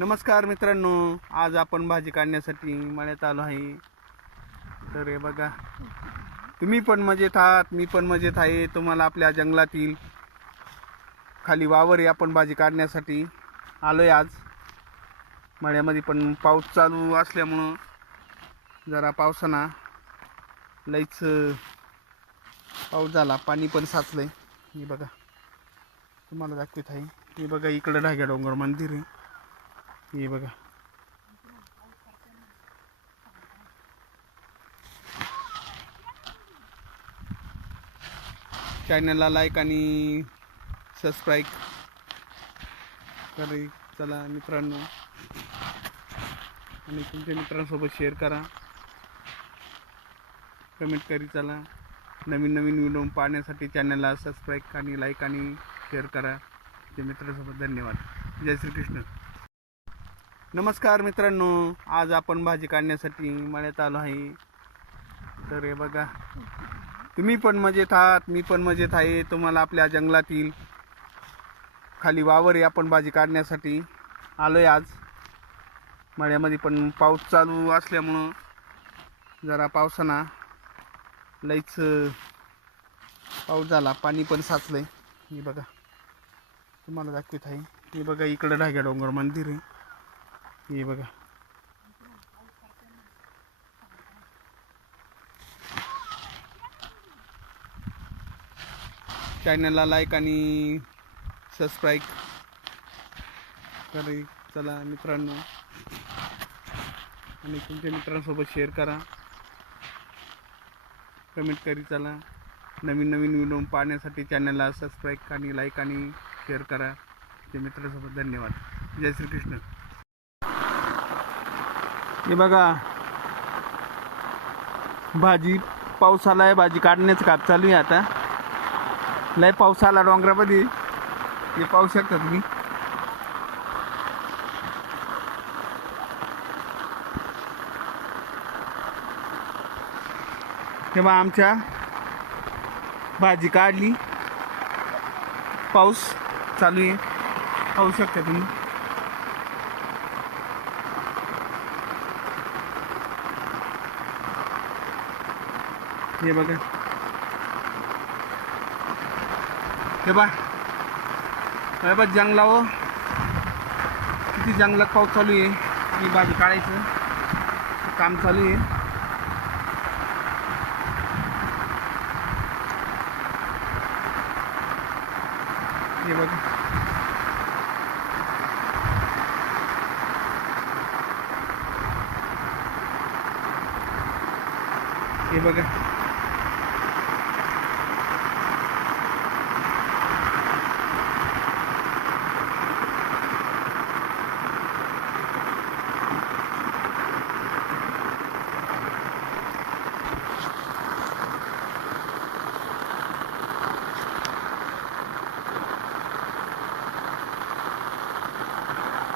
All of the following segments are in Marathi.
नमस्कार मित्रांनो आज आपण भाजी काढण्यासाठी मळ्यात आलो आहे. तर हे बघा तुम्ही पण मजेत आहात मी पण मजेत आहे. तुम्हाला आपल्या जंगलातील खाली वावर आहे आपण भाजी काढण्यासाठी आलो आहे आज. मळ्यामध्ये पण पाऊस चालू असल्यामुळं जरा पावसानं लईच पाऊस झाला पाणी पण साचलंय. हे बघा तुम्हाला दाखवित आहे. हे बघा इकडं ढाग्या डोंगर मंदिर आहे. हे बघा. चॅनलला लाईक आणि सबस्क्राईब करी. चला मित्रांनो. आणि तुमच्या मित्रांसोबत शेअर करा. कमेंट करी चला. नवीन नवीन व्हिडिओ पाहण्यासाठी चॅनलला सबस्क्राईब आणि लाईक आणि शेअर करा. तुमच्या मित्रांसोबत धन्यवाद. जय श्रीकृष्ण. नमस्कार मित्रांनो आज आपण भाजी काढण्यासाठी मळ्यात आलो आहे. तर हे बघा तुम्ही पण मजेत आहात मी पण मजेत आहे. तुम्हाला आपल्या जंगलातील खाली वावर आहे आपण भाजी काढण्यासाठी आलो आहे आज. मळ्यामध्ये पण पाऊस चालू असल्यामुळं जरा पावसाना लईच पाऊस झाला पाणी पण साचलंय. हे बघा तुम्हाला दाखवित आहे. हे बघा इकडं ढाग्या डोंगर मंदिर आहे. हे बघा. चॅनलला लाईक आणि सबस्क्राईब करी. चला मित्रांनो. आणि तुमच्या मित्रांसोबत शेअर करा. कमेंट करी चला. नवीन नवीन व्हिडिओ पाहण्यासाठी चॅनलला सबस्क्राईब आणि लाईक आणि शेअर करा. तुमच्या मित्रांसोबत धन्यवाद. जय श्रीकृष्ण. हे बघा. भाजी पाऊस आहे भाजी काढण्याचं काम चालू आहे आता. लय पाऊस आला डोंगरामध्ये. हे पाहू शकता तुम्ही. तेव्हा आमच्या भाजी काढली. पाऊस चालू आहे. पाहू शकता तुम्ही. हे बघा. हे बा हे बघ जंगलावर हो. किती जंगलात पाऊस चालू आहे. ही भाजी काढायचं. काम चालू आहे. हे बघा. हे बघा.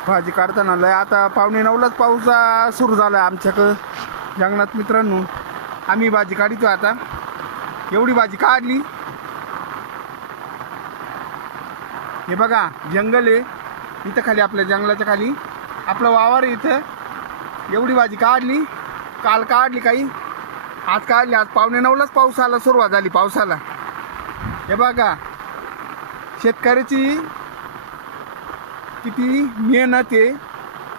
भाजी काढताना लय आता पावणे नऊलाच पाऊस सुरू झाला आहे आमच्याकडं. जंगलात मित्रांनो आम्ही भाजी काढितो आता. एवढी भाजी काढली. हे बघा जंगल आहे. इथं खाली आपल्या जंगलाच्या खाली. आपलं वावर आहे इथं. एवढी भाजी काढली. काल काढली काही. आज काढली. आज पावणे नऊलाच पाऊस आला सुरुवात झाली पावसाला. हे बघा शेतकऱ्याची किती मेहनत आहे.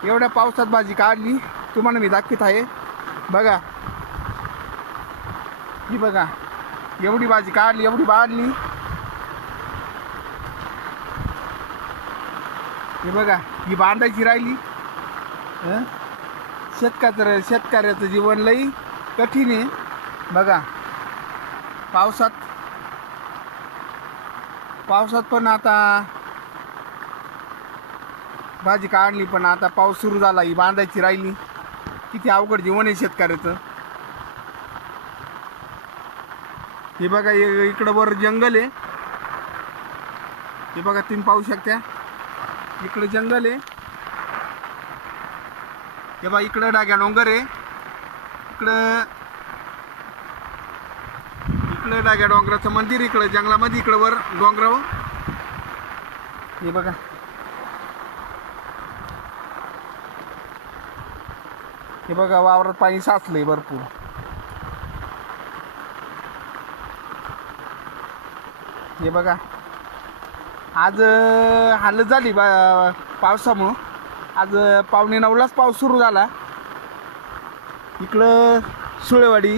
एवढ्या पावसात भाजी काढली. तुम्हाला मी दाखवित आहे. बघा. ही बघा. एवढी भाजी काढली एवढी बाळली हे बघा ही बांधायची राहिली. शेतकऱ्या शेतकऱ्याचं जीवन लई कठीण आहे. बघा. पावसात. पावसात पण आता भाजी काढली पण आता पाऊस सुरू झाला ही बांधायची राहिली. किती अवघड जीवन आहे शेतकऱ्याचं. हे बघा इकडं वर जंगल आहे. हे बघा तुम्ही पाहू शकता. इकडं जंगल आहे. हे बघा इकडं डाग्या डोंगर आहे. इकडं इकडं डाग्या डोंगराचं मंदिर इकडं जंगलामध्ये इकडं वर डोंगरावर. हे बघा. हे बघा वावरात पाणी साचलंय भरपूर. हे बघा. आज हालत झाली बा पावसामुळं. आज पावणे नऊलाच पाऊस सुरू झाला. इकडं सुळेवाडी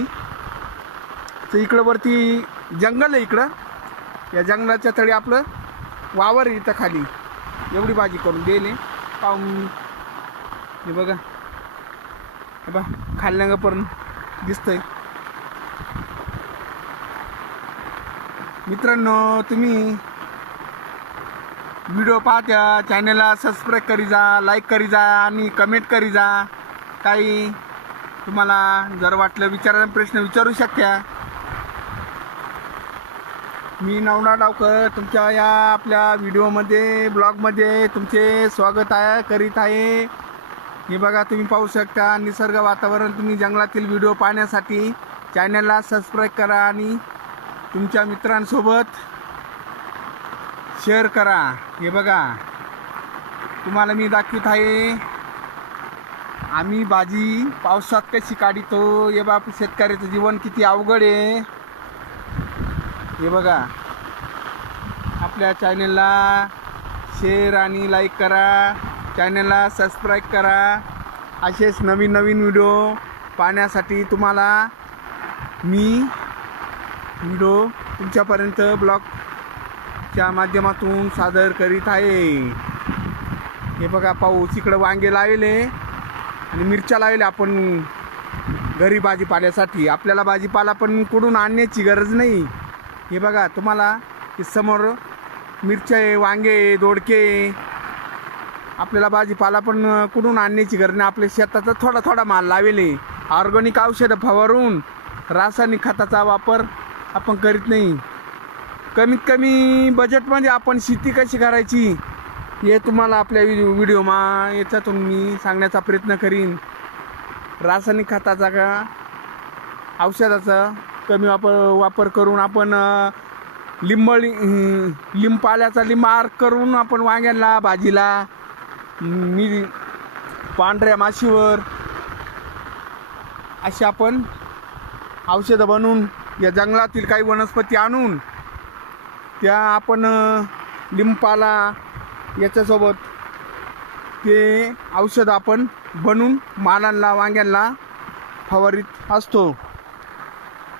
तर इकडं वरती जंगल आहे इकडं. या जंगलाच्या तळी आपलं वावर इथं खाली. एवढी भाजी करून गेली पाहून हे बघा. बा खाल्ल्यापर्यंत दिसतंय. मित्रांनो तुम्ही व्हिडिओ पाहत्या चॅनलला सबस्क्राईब करी जा लाईक करी जा आणि कमेंट करी जा. काही तुम्हाला जर वाटलं विचारायला प्रश्न विचारू शकत्या. मी नवना डावकर तुमच्या या आपल्या व्हिडिओमध्ये ब्लॉगमध्ये तुमचे स्वागत आहे करीत आहे. हे बघा तुम्ही पाहू शकता निसर्ग वातावरण तुम्ही जंगलातील व्हिडिओ पाहण्यासाठी चॅनलला सबस्क्राईब करा आणि तुमच्या मित्रांसोबत शेअर करा. हे बघा तुम्हाला मी दाखवित आहे आम्ही भाजी पावसात कशी काढितो हे बाप शेतकऱ्याचं जीवन किती अवघड आहे. हे बघा आपल्या चॅनलला शेअर आणि लाईक करा. चॅनलला सबस्क्राईब करा. असेच नवीन नवीन व्हिडिओ पाहण्यासाठी तुम्हाला मी व्हिडिओ तुमच्यापर्यंत ब्लॉगच्या माध्यमातून सादर करीत आहे. हे बघा पाऊस इकडं वांगे लावले आणि मिरच्या लावल्या आपण घरी भाजीपाल्यासाठी. आपल्याला भाजीपाला पण कुठून आणण्याची गरज नाही. हे बघा तुम्हाला समोर मिरच्या आहे वांगे आहे, दोडके आहे. आपल्याला भाजीपाला पण कुठून आणण्याची गरज नाही. आपल्या शेताचा थोडा थोडा माल लावेले ऑर्गॅनिक औषधं फवारून रासायनिक खताचा वापर आपण करीत नाही. कमीत कमी बजेटमध्ये आपण शेती कशी करायची हे तुम्हाला आपल्या व्हिडिओ व्हिडिओमा याच्यातून मी सांगण्याचा प्रयत्न करीन. रासायनिक खताचा का औषधाचा कमी वापर वापर करून आपण लिंबळी लिंबाल्याचा लिंब आर्क करून आपण वांग्यांना भाजीला मी पांढऱ्या माशीवर अशी आपण औषधं बनवून या जंगलातील काही वनस्पती आणून त्या आपण लिंपाला याच्यासोबत ते औषध आपण बनवून मालांना वांग्यांना फवारीत असतो.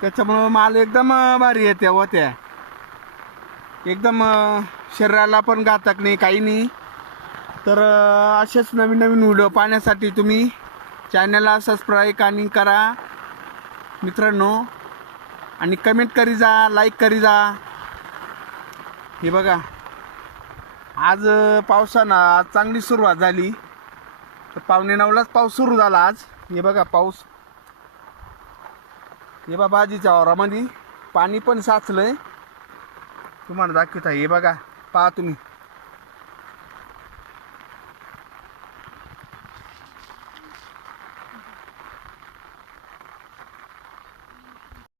त्याच्यामुळं माल एकदम भारी येते होत्या एकदम शरीराला पण घातक नाही काही नाही. तर असेच नवीन नवीन व्हिडिओ पाहण्यासाठी तुम्ही चॅनलला सबस्क्राईब आणि करा. मित्रांनो आणि कमेंट करी जा लाईक करी जा. हे बघा आज पावसानं आज चांगली सुरुवात झाली. तर पावणे नऊलाच पाऊस सुरू झाला आज. हे बघा पाऊस. हे बा भाजीच्या वावरामध्ये पाणी पण साचलंय. तुम्हाला दाखवत आहे हे बघा पहा तुम्ही.